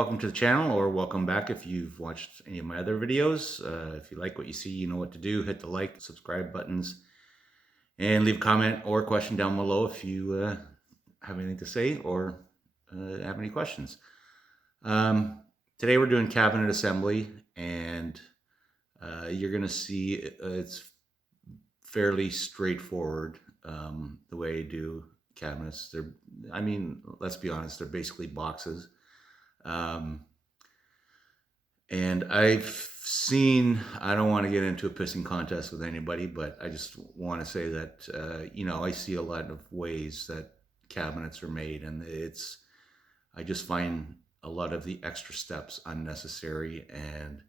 welcome to the channel, or welcome back if you've watched any of my other videos. If you like what you see, you know what to do. Hit the like, subscribe buttons, and leave a comment or question down below if you have anything to say or have any questions. Today we're doing cabinet assembly, and you're going to see it's fairly straightforward the way I do cabinets. Let's be honest, they're basically boxes. And I've seen, I don't want to get into a pissing contest with anybody, but I just want to say that, I see a lot of ways that cabinets are made, and I just find a lot of the extra steps unnecessary, and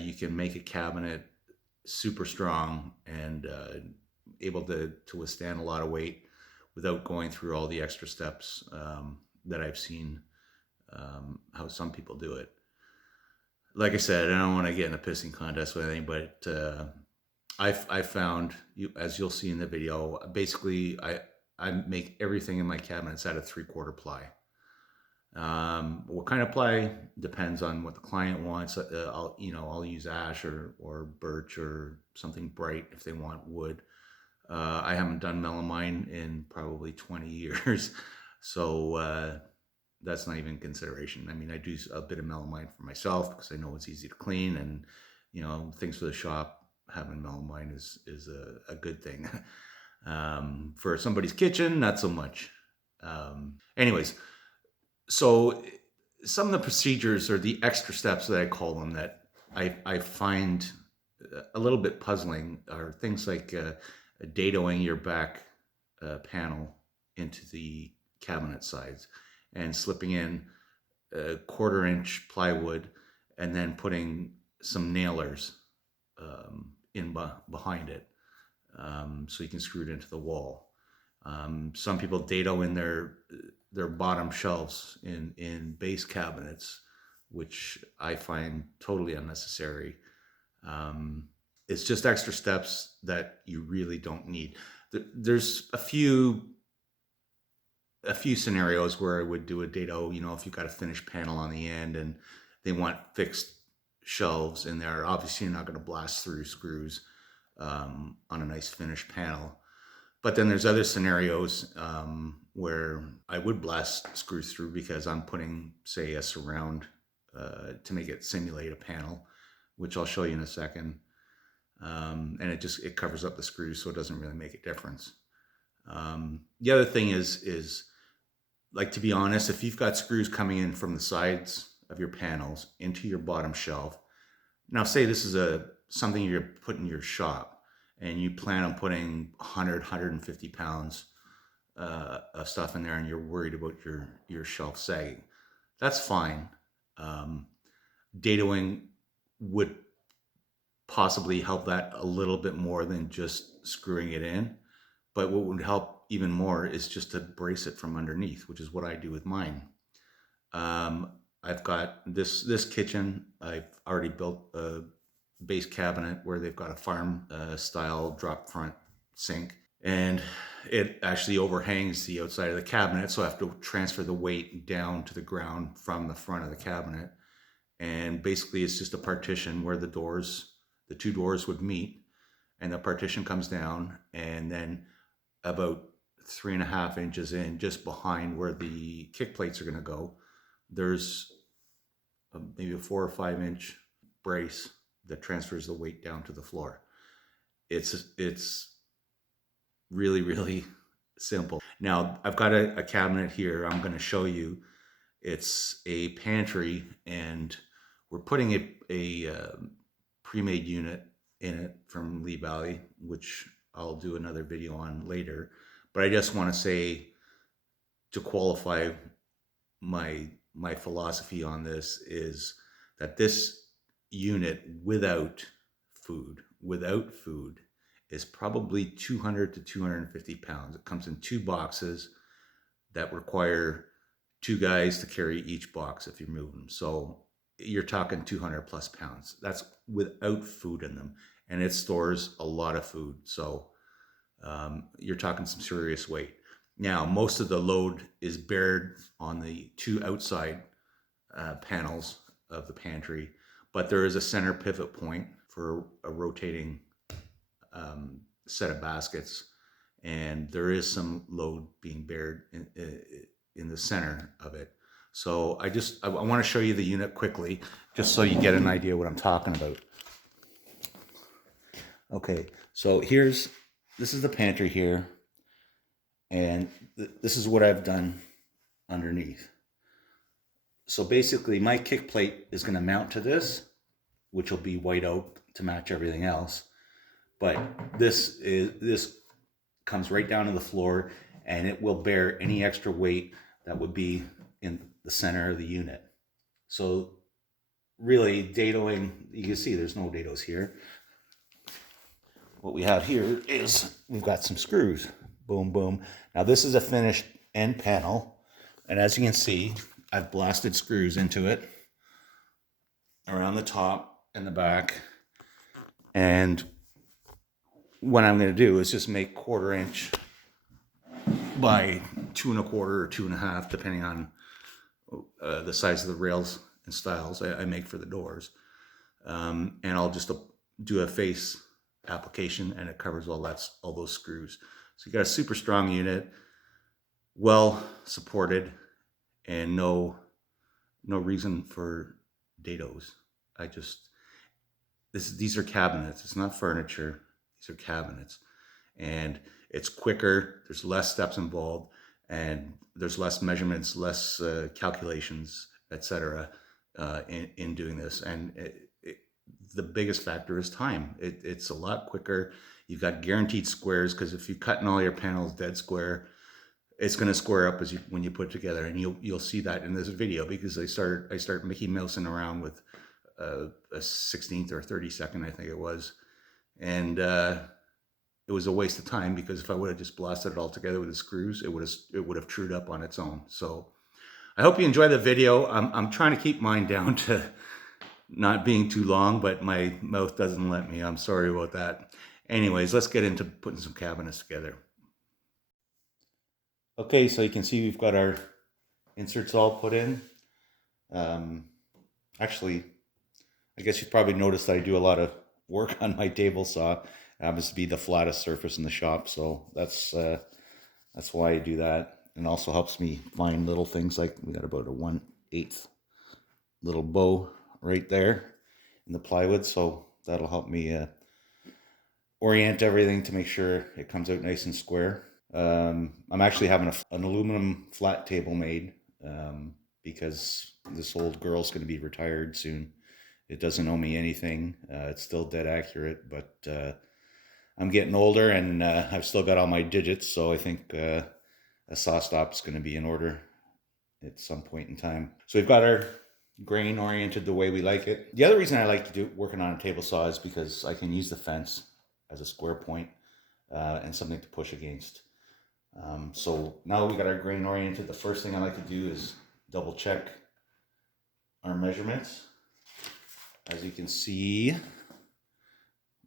you can make a cabinet super strong and able to withstand a lot of weight without going through all the extra steps that I've seen how some people do it. Like I said, I don't want to get in a pissing contest with anybody, but I found, as you'll see in the video, basically I make everything in my cabinets out of 3/4 ply. What kind of ply depends on what the client wants. I'll use ash or birch or something bright if they want wood. I haven't done melamine in probably 20 years, so that's not even consideration. I mean, I do a bit of melamine for myself because I know it's easy to clean, and things for the shop, having melamine is a good thing. For somebody's kitchen, not so much. Anyways, so some of the procedures, or the extra steps that I call them, that I find a little bit puzzling, are things like dadoing your back panel into the cabinet sides and slipping in a 1/4 inch plywood and then putting some nailers behind it, so you can screw it into the wall. Some people dado in their bottom shelves in base cabinets, which I find totally unnecessary. It's just extra steps that you really don't need. There's a few scenarios where I would do a dado, if you've got a finished panel on the end and they want fixed shelves in there. Obviously, you're not going to blast through screws on a nice finished panel. But then there's other scenarios where I would blast screws through because I'm putting, say, a surround to make it simulate a panel, which I'll show you in a second. And it covers up the screws, so it doesn't really make a difference. The other thing is, like, to be honest, if you've got screws coming in from the sides of your panels into your bottom shelf, now say this is something you're putting in your shop, and you plan on putting 150 pounds of stuff in there, and you're worried about your shelf sagging, that's fine. Dadoing would possibly help that a little bit more than just screwing it in. But what would help even more is just to brace it from underneath, which is what I do with mine. I've got this kitchen. I've already built a base cabinet where they've got a farm style drop front sink, and it actually overhangs the outside of the cabinet, so I have to transfer the weight down to the ground from the front of the cabinet. And basically it's just a partition where the two doors would meet, and the partition comes down, and then about 3.5 inches in, just behind where the kick plates are going to go, there's maybe a 4 or 5 inch brace that transfers the weight down to the floor. It's really, really simple. Now, I've got a cabinet here I'm going to show you. It's a pantry, and we're putting a pre-made unit in it from Lee Valley, which I'll do another video on later. But I just want to say, to qualify my philosophy on this, is that this unit without food is probably 200 to 250 pounds. It comes in 2 boxes that require 2 guys to carry each box if you move them. So you're talking 200 plus pounds. That's without food in them, and it stores a lot of food. So you're talking some serious weight. Now, most of the load is bared on the 2 outside panels of the pantry, but there is a center pivot point for a rotating set of baskets, and there is some load being bared in the center of it. So I want to show you the unit quickly, just so you get an idea what I'm talking about. Okay, so this is the pantry here, and this is what I've done underneath. So basically my kick plate is going to mount to this, which will be white out to match everything else. But this comes right down to the floor, and it will bear any extra weight that would be in the center of the unit. So really dadoing, you can see there's no dados here. What we have here is we've got some screws. Boom, boom. Now this is a finished end panel, and as you can see, I've blasted screws into it around the top and the back. And what I'm going to do is just make 1/4 inch by 2 1/4 or 2 1/2, depending on the size of the rails and styles I make for the doors. And I'll just do a face application, and it covers all those screws. So you got a super strong unit, well supported, and no reason for dados. These are cabinets. It's not furniture. These are cabinets, and it's quicker. There's less steps involved, and there's less measurements, less calculations, etc. In doing this. And the biggest factor is time. It's a lot quicker. You've got guaranteed squares, because if you cut in all your panels dead square, it's going to square up when you put it together, and you'll see that in this video, because I start Mickey Mousing around with a 16th or 32nd, I think it was, and it was a waste of time, because if I would have just blasted it all together with the screws, it would have trued up on its own. So I hope you enjoy the video. I'm trying to keep mine down to not being too long, but my mouth doesn't let me. I'm sorry about that. Anyways, let's get into putting some cabinets together. Okay, so you can see we've got our inserts all put in. Actually, I guess you've probably noticed that I do a lot of work on my table saw. It happens to be the flattest surface in the shop, so that's why I do that. And also helps me find little things, like we got about a 1/8 little bow right there in the plywood, so that'll help me orient everything to make sure it comes out nice and square. I'm actually having an aluminum flat table made because this old girl's going to be retired soon. It doesn't owe me anything. It's still dead accurate, but I'm getting older, and I've still got all my digits, so I think a saw stop's going to be in order at some point in time. So we've got our grain oriented the way we like it. The other reason I like to do working on a table saw is because I can use the fence as a square point and something to push against. So now we got our grain oriented, the first thing I like to do is double check our measurements. As you can see,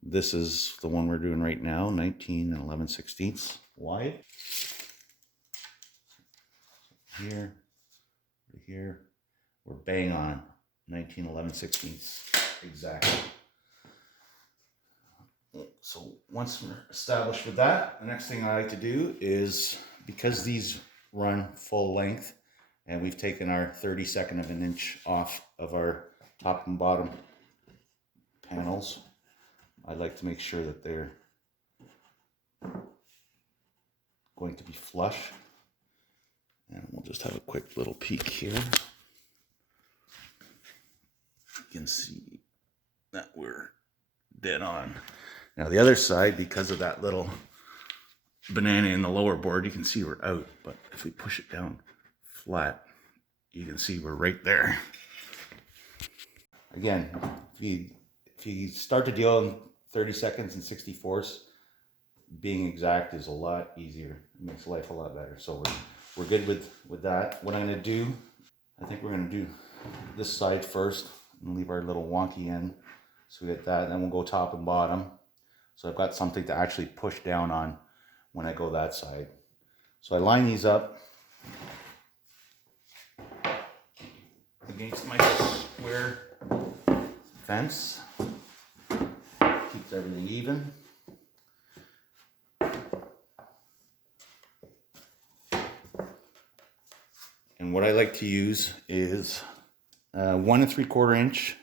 this is the one we're doing right now, 19 11/16 wide. Here, here, we're bang on 19 11/16 exactly. So once we're established with that, the next thing I like to do is, because these run full length and we've taken our 32nd of an inch off of our top and bottom panels, I like to make sure that they're going to be flush. And we'll just have a quick little peek here. You can see that we're dead on. Now the other side, because of that little banana in the lower board, you can see we're out. But if we push it down flat, you can see we're right there. Again, if you start to deal in 32nds and 64ths, being exact is a lot easier. It makes life a lot better. So we're good with that. What I'm going to do, I think we're going to do this side first and leave our little wonky end. So we get that, and then we'll go top and bottom. So I've got something to actually push down on when I go that side. So I line these up against my square fence. Keeps everything even. And what I like to use is 1 3/4 inch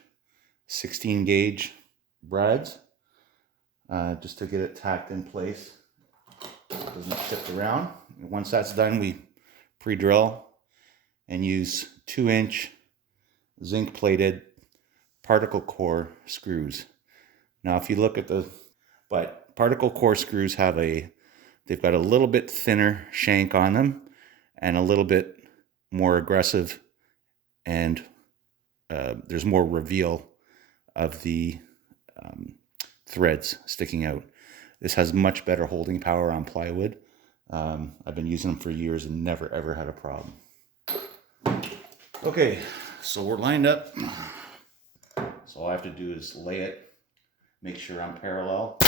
16 gauge brads, just to get it tacked in place. It doesn't shift around. And once that's done, we pre-drill and use 2-inch zinc plated particle core screws. Now if you look at but particle core screws they've got a little bit thinner shank on them and a little bit more aggressive, and there's more reveal of the threads sticking out. This has much better holding power on plywood. I've been using them for years and never ever had a problem. Okay, so we're lined up. So all I have to do is lay it, make sure I'm parallel,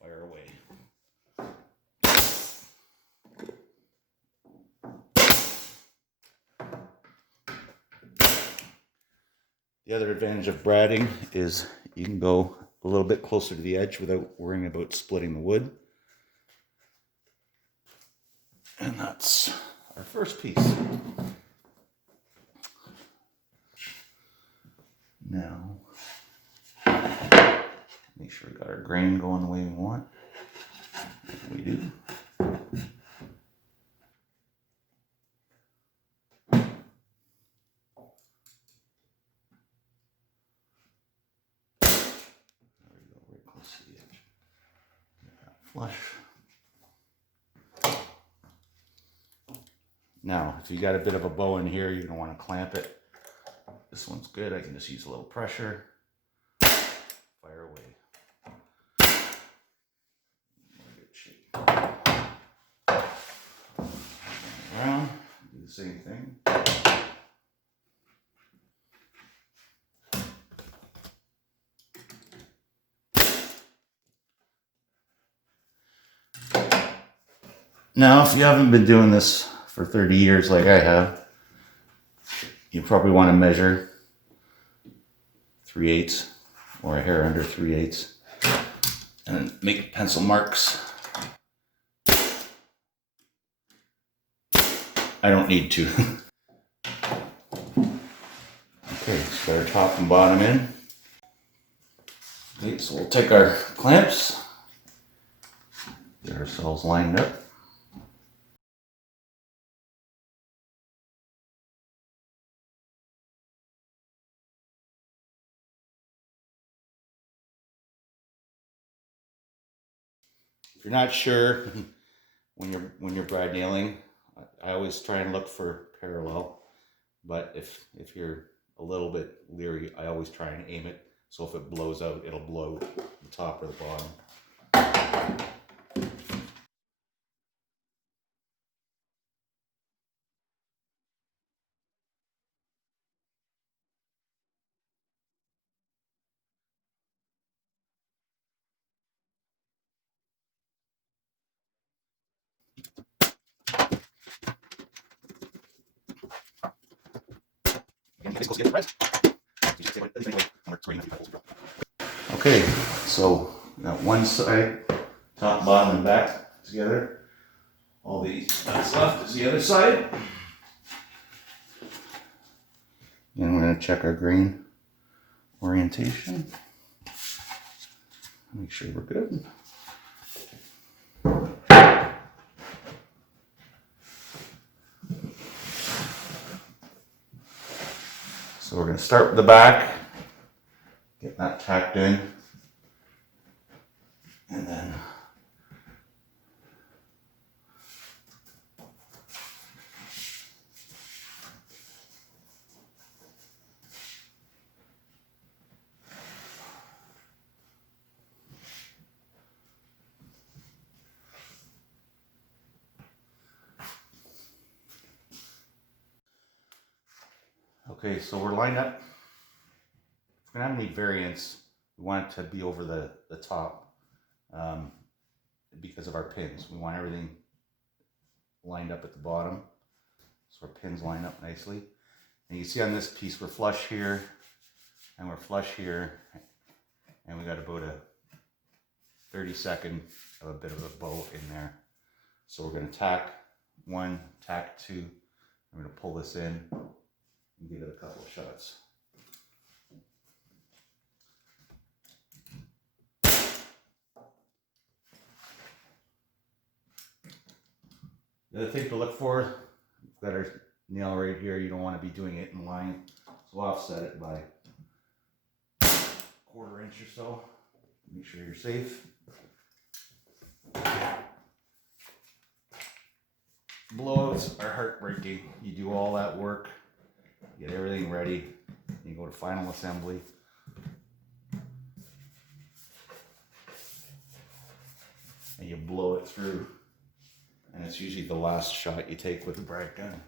fire away. The other advantage of bradding is you can go a little bit closer to the edge without worrying about splitting the wood. And that's our first piece. Now, make sure we got our grain going the way we want. We do. Flush. Now, if you got a bit of a bow in here, you're going to want to clamp it. This one's good. I can just use a little pressure. Fire away. Good shape. Around, do the same thing. Now, if you haven't been doing this for 30 years like I have, you probably want to measure 3/8 or a hair under 3/8 and make pencil marks. I don't need to. Okay, let's get our top and bottom in. Okay, so we'll take our clamps, get ourselves lined up. If you're not sure when you're brad nailing, I always try and look for parallel. But if you're a little bit leery, I always try and aim it so if it blows out, it'll blow the top or the bottom. Okay, so got one side, top, bottom, and back together. All that's left is the other side. And we're going to check our grain orientation. Make sure we're good. So we're going to start with the back, get that tacked in, and then okay, so we're lined up. If we don't have any variance, we want it to be over the top because of our pins. We want everything lined up at the bottom, so our pins line up nicely. And you see on this piece, we're flush here, and we're flush here, and we got about a 30-second of a bit of a bow in there. So we're going to tack 1, tack 2. I'm going to pull this in and give it a couple of shots. The other thing to look for, we've got our nail right here. You don't want to be doing it in line, so offset it by 1/4 inch or so. Make sure you're safe. Blowouts are heartbreaking. You do all that work, get everything ready, you go to final assembly. And you blow it through. And it's usually the last shot you take with the bright gun.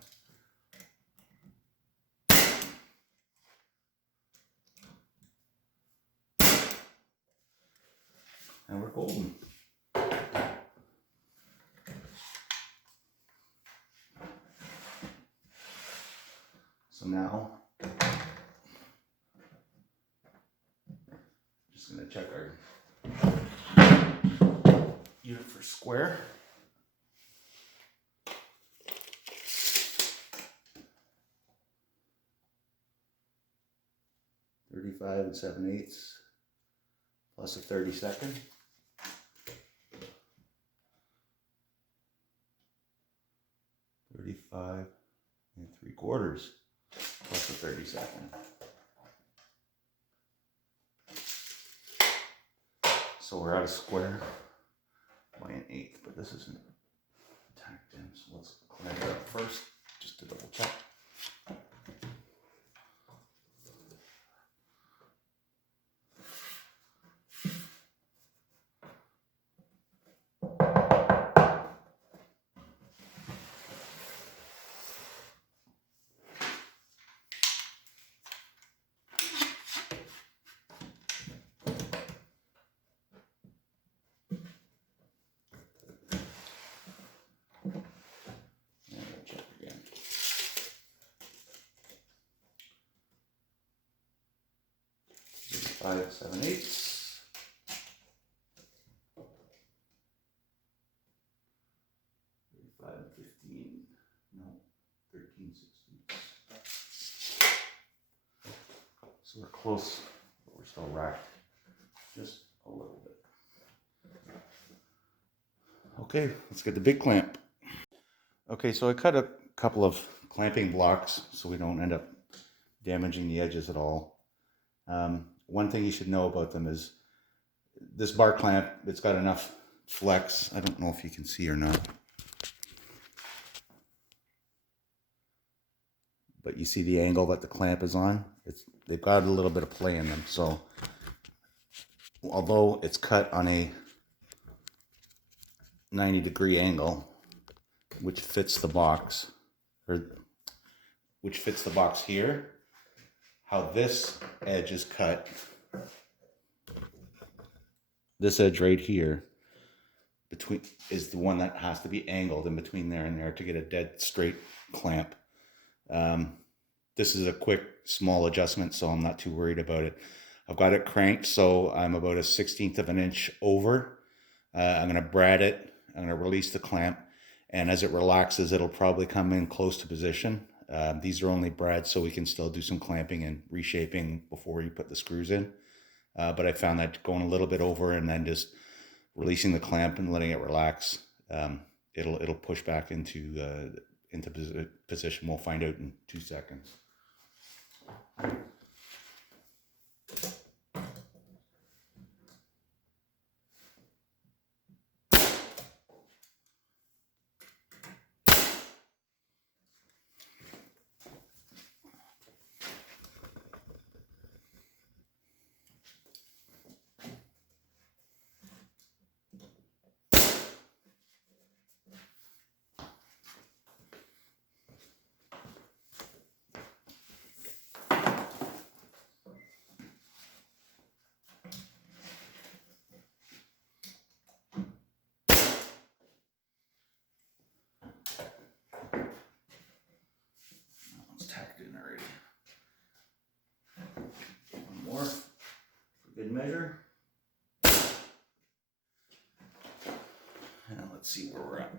And we're golden. So now, just going to check our unit for square. .35 7/8 plus a 32nd. 35 3/4 plus a 32nd. So we're at a square by 1/8, but this isn't tacked in. So let's clean it up first, just to double check. And we'll check again. 5 7/8. 15, no, 13/16. So we're close, but we're still racked just a little bit. Okay, let's get the big clamp. Okay, so I cut a couple of clamping blocks so we don't end up damaging the edges at all. One thing you should know about them is this bar clamp, it's got enough flex. I don't know if you can see or not. But you see the angle that the clamp is on? They've got a little bit of play in them. So although it's cut on a 90-degree angle, which fits the box, or which fits the box here, how this edge is cut, this edge right here, between is the one that has to be angled in between there and there to get a dead straight clamp. This is a quick, small adjustment, so I'm not too worried about it. I've got it cranked, so I'm about a 1/16 of an inch over. I'm going to brad it. I'm going to release the clamp, and as it relaxes, it'll probably come in close to position. These are only brads, so we can still do some clamping and reshaping before you put the screws in. But I found that going a little bit over and then just releasing the clamp and letting it relax, it'll push back into position. We'll find out in 2 seconds. let's see where we're at.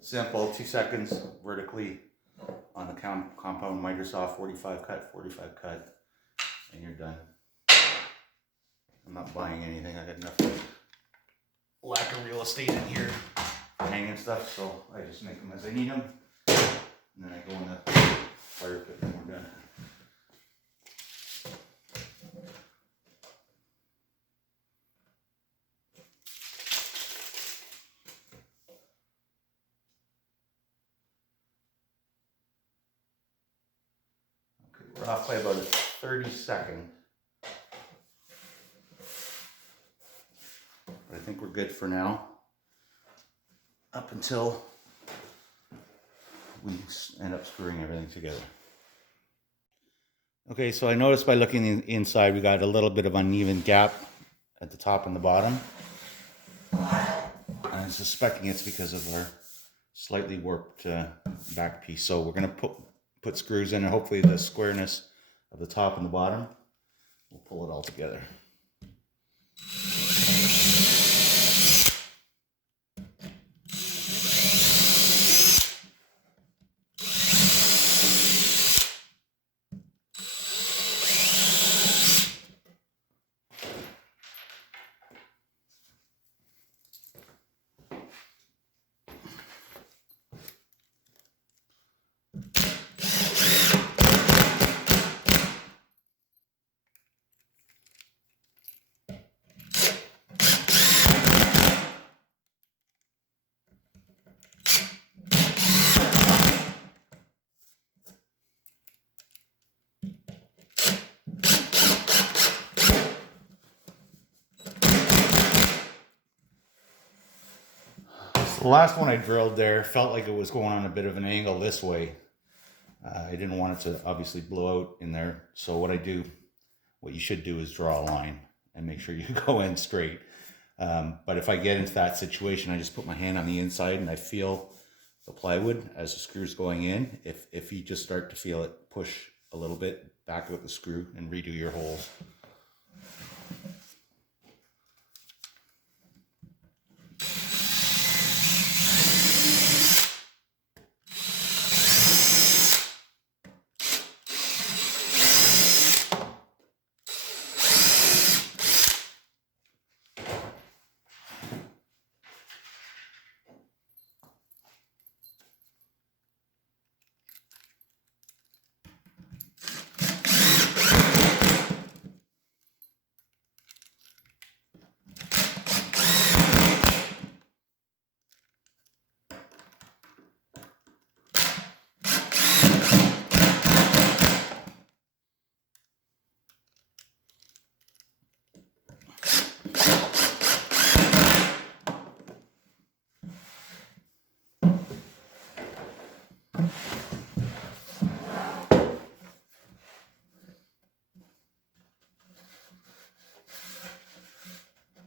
Simple, 2 seconds vertically on the compound miter saw, 45 cut, and you're done. I'm not buying anything. I got enough lack of real estate in here hanging stuff, so I just make them as I need them, and then I go in the fire pit when we're done. Okay, we're off by about a 30-second. I think we're good for now, up until we end up screwing everything together. Okay, so I noticed by looking inside, we got a little bit of uneven gap at the top and the bottom. I'm suspecting it's because of our slightly warped back piece. So we're going to put screws in, and hopefully the squareness of the top and the bottom will pull it all together. The last one I drilled there felt like it was going on a bit of an angle this way. I didn't want it to obviously blow out in there. So what you should do is draw a line and make sure you go in straight. But if I get into that situation, I just put my hand on the inside and I feel the plywood as the screw's going in. If you just start to feel it push a little bit, back out the screw and redo your holes.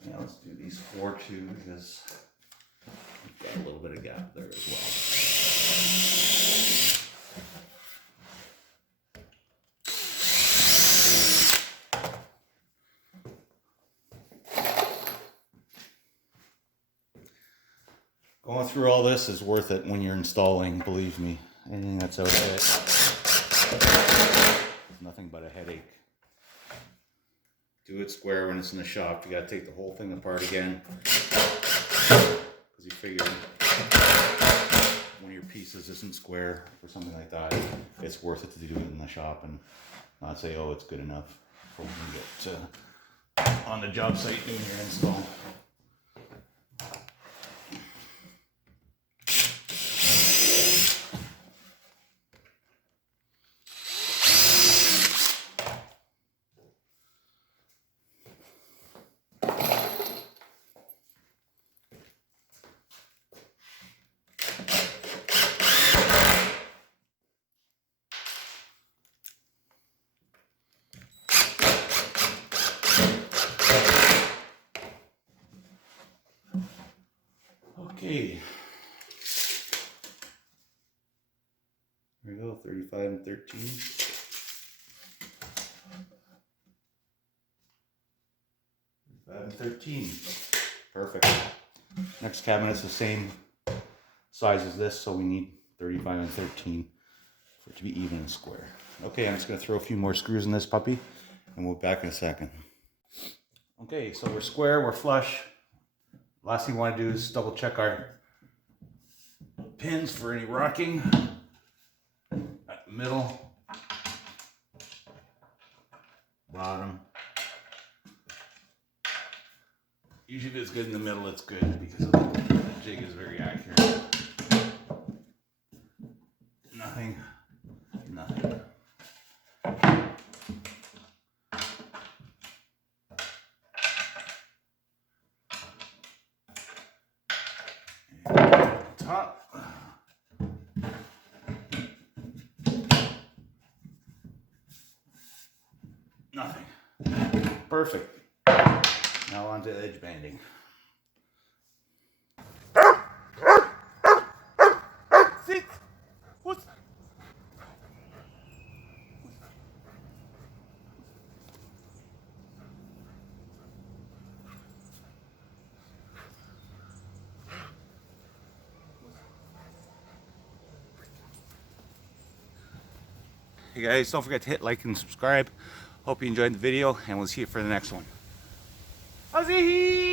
Yeah, let's do these 4 too, because we've got a little bit of gap there as well. Going through all this is worth it when you're installing, believe me. Anything that's out of it is nothing but a headache. Do it square when it's in the shop. You got to take the whole thing apart again, because you figure one of your pieces isn't square or something like that. It's worth it to do it in the shop and not say, oh, it's good enough before you get on the job site doing your install. Okay, here we go, 35 and 13. 5 and 13. Perfect. Next cabinet's the same size as this, so we need 35 and 13 for it to be even and square. Okay, I'm just going to throw a few more screws in this puppy, and we'll be back in a second. Okay, so we're square, we're flush. Last thing we want to do is double check our pins for any rocking. At the middle, bottom. Usually if it's good in the middle, it's good because the jig is very accurate. Nothing. Top. Nothing. Perfect. Now on to edge banding. Sit. What? Hey guys, don't forget to hit like and subscribe. Hope you enjoyed the video, and we'll see you for the next one. Ozzy!